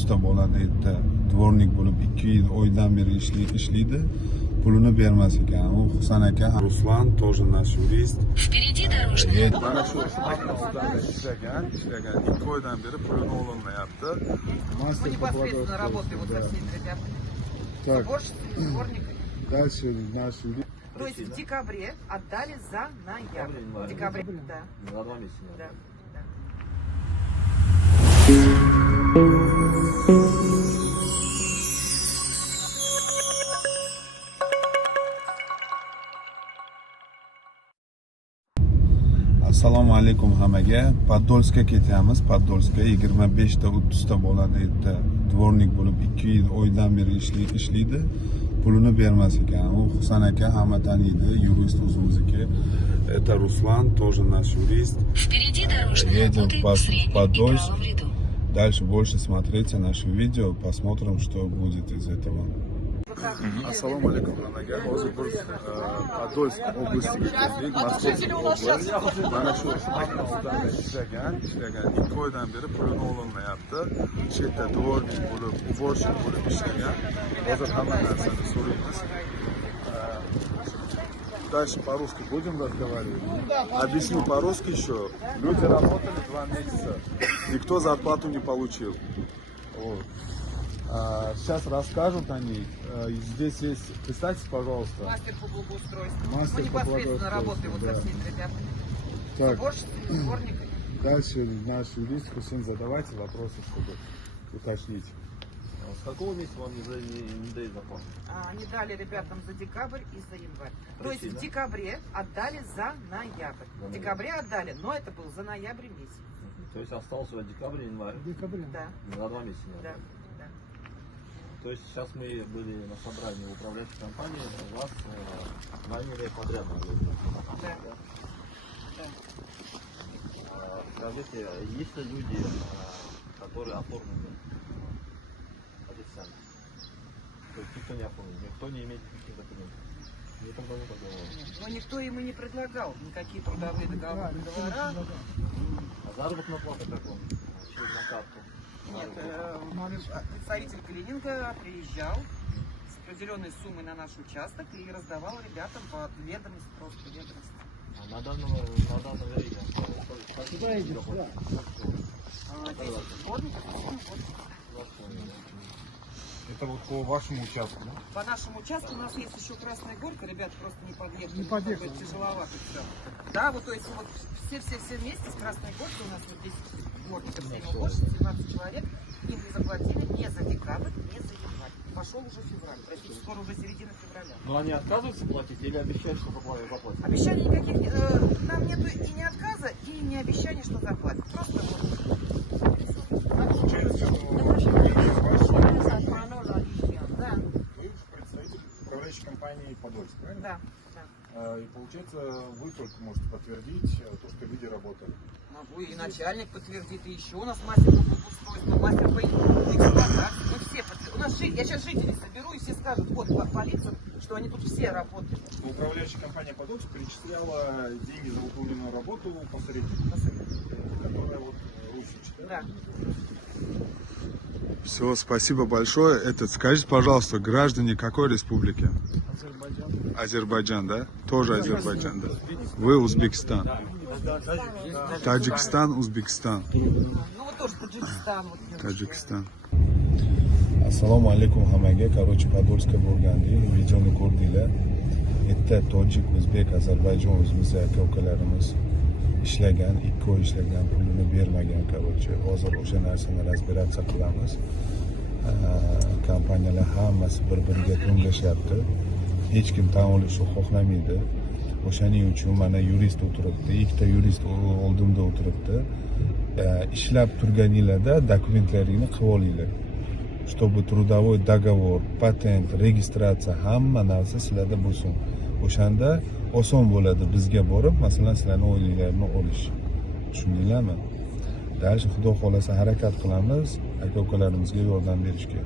o'ttizta bo'ladi yerda dvornik bo'lib 2 yil oydan beri ishlaydi, pulini bermas ekan. U Husan aka, Ruslan тоже наш юрист. Впереди дорожный Mana shu ishlagan 2 oydan beri pulini ololmayapti. Мы непосредственно работаем вот со всеми ребятами. Так. Уборщицами, дворниками. Дальше наш юрист. То есть в декабре отдали за ноябрь. В декабре, да. За 2 месяца. Да, да. Assalomu alaykum hammaga. Podolskka ketyapmiz. Podolskka 25 ta 30 ta bo'ladi yerda dvornik bo'lib 2 yil oydan beri ishlaydi, pulini bermas ekan. U Husan aka hamma taniydi, yurist o'zimizniki. Это Руслан, тоже наш юрист. Впереди дорожный Едем работает по в среднем и Подольск. право в ряду. Дальше больше смотрите наши видео, посмотрим, что будет из этого. Assalomu alaykum hammaga. Hozir biz Podolsk oblasiga keldik. Moskovskiy oblast. Mana shu ishlagan 2 oydan beri pulini ololmayapti. Shu yerda dvornik bo'lib, уборщик bo'lib ishlagan. Hozir hamma narsani so'raymiz. Дальше по-русски будем разговаривать. Объясню по-русски еще. Люди работали 2 месяца. Никто зарплату не получил. Вот. Сейчас расскажут они. Здесь есть, представьте, пожалуйста. Мастер по благоустройству. Мастер Мы по непосредственно благоустройству, работаем вот да. со всеми ребятами. Так, Уборщицами, дворниками. дальше наш юрист Хусейн, задавайте вопросы, чтобы уточнить. С какого месяца вам не дают зарплату? Они дали ребятам за декабрь и за январь. То есть в декабре отдали за ноябрь. В декабре отдали, но это был за ноябрь месяц. То есть остался декабрь, январь? Да, За 2 месяца. да, да. То есть сейчас мы были на собрании в управляющей компании, вас наняли подрядно. Да. Да. Скажите, есть ли люди, которые оформлены официально? То есть никто не оформлен, никто не имеет никаких документов. Не трудового договора. Но никто ему не предлагал никакие трудовые договора. А заработная плата как он? Через на карту? Нет, представитель Калининга приезжал с определенной суммой на наш участок и раздавал ребятам по ведомости, просто ведомости. А на данном время куда идешь? Здесь сборников, Это вот по вашему участку, да? по нашему участку у нас есть еще Красная Горка, ребята просто не подъехали, тяжеловато все. Да, вот то есть вот все вместе с Красной Горкой у нас вот 10 сборников, 7 уборщиц, 12 человек, им не заплатили ни за декабрь, ни за январь. Пошел уже февраль, простите, скоро уже середина февраля. Но они отказываются платить или обещают, что заплатят? Обещаний никаких, нам нету и не отказа, и не обещаний, что заплатят. Просто вот. Получается, что вы Да, представитель управляющей компании Подольск, правильно? да, да. И получается, вы только можете подтвердить то, что люди работали. Могу и начальник подтвердит, и еще у нас мастер по благоустройству, мастер по эксплуатации. Мы все подтвердим. У нас я сейчас жителей соберу, и все скажут, вот по лицам, что они тут все работают. Управляющая компания Подольск перечисляла деньги за выполненную работу посреднику, которая вот Русич, да? Да. Все, спасибо большое. Скажите, пожалуйста, граждане какой республики? Азербайджан, да? Тоже Азербайджан, да? Вы Узбекистан. Таджикистан, Узбекистан. Ну вот тоже Таджикистан. Вот, Таджикистан. Assalomu alaykum hammaga. Короче, Podolskka bo'lgandik. Videoni ko'rdinglar. Bitta tojik, o'zbek, Ozarbayjon o'zimiz aka-ukalarimiz ishlagan, 2 oy ishlagan, pulini bermagan. Короче, hozir o'sha narsani разбираться qilamiz. Kompaniyalar hammasi bir-biriga to'nglashyapti. Hech kim tan olishni xohlamaydi. O'shaning uchun mana yurist o'tiribdi, 2 ta yurist oldimda o'tiribdi. Ishlab turganinglarda dokumentlaringni qilib olinglar. Чтобы трудовой договор, patent, registratsiya hamma narsa sizlarda bo'lsin. O'shanda oson bo'ladi bizga borib, masalan, sizlarning o'yinlarni olish. Tushundinglarmi? Dальше xudo xolasa harakat qilamiz aka-ukalarimizga yordam berishga.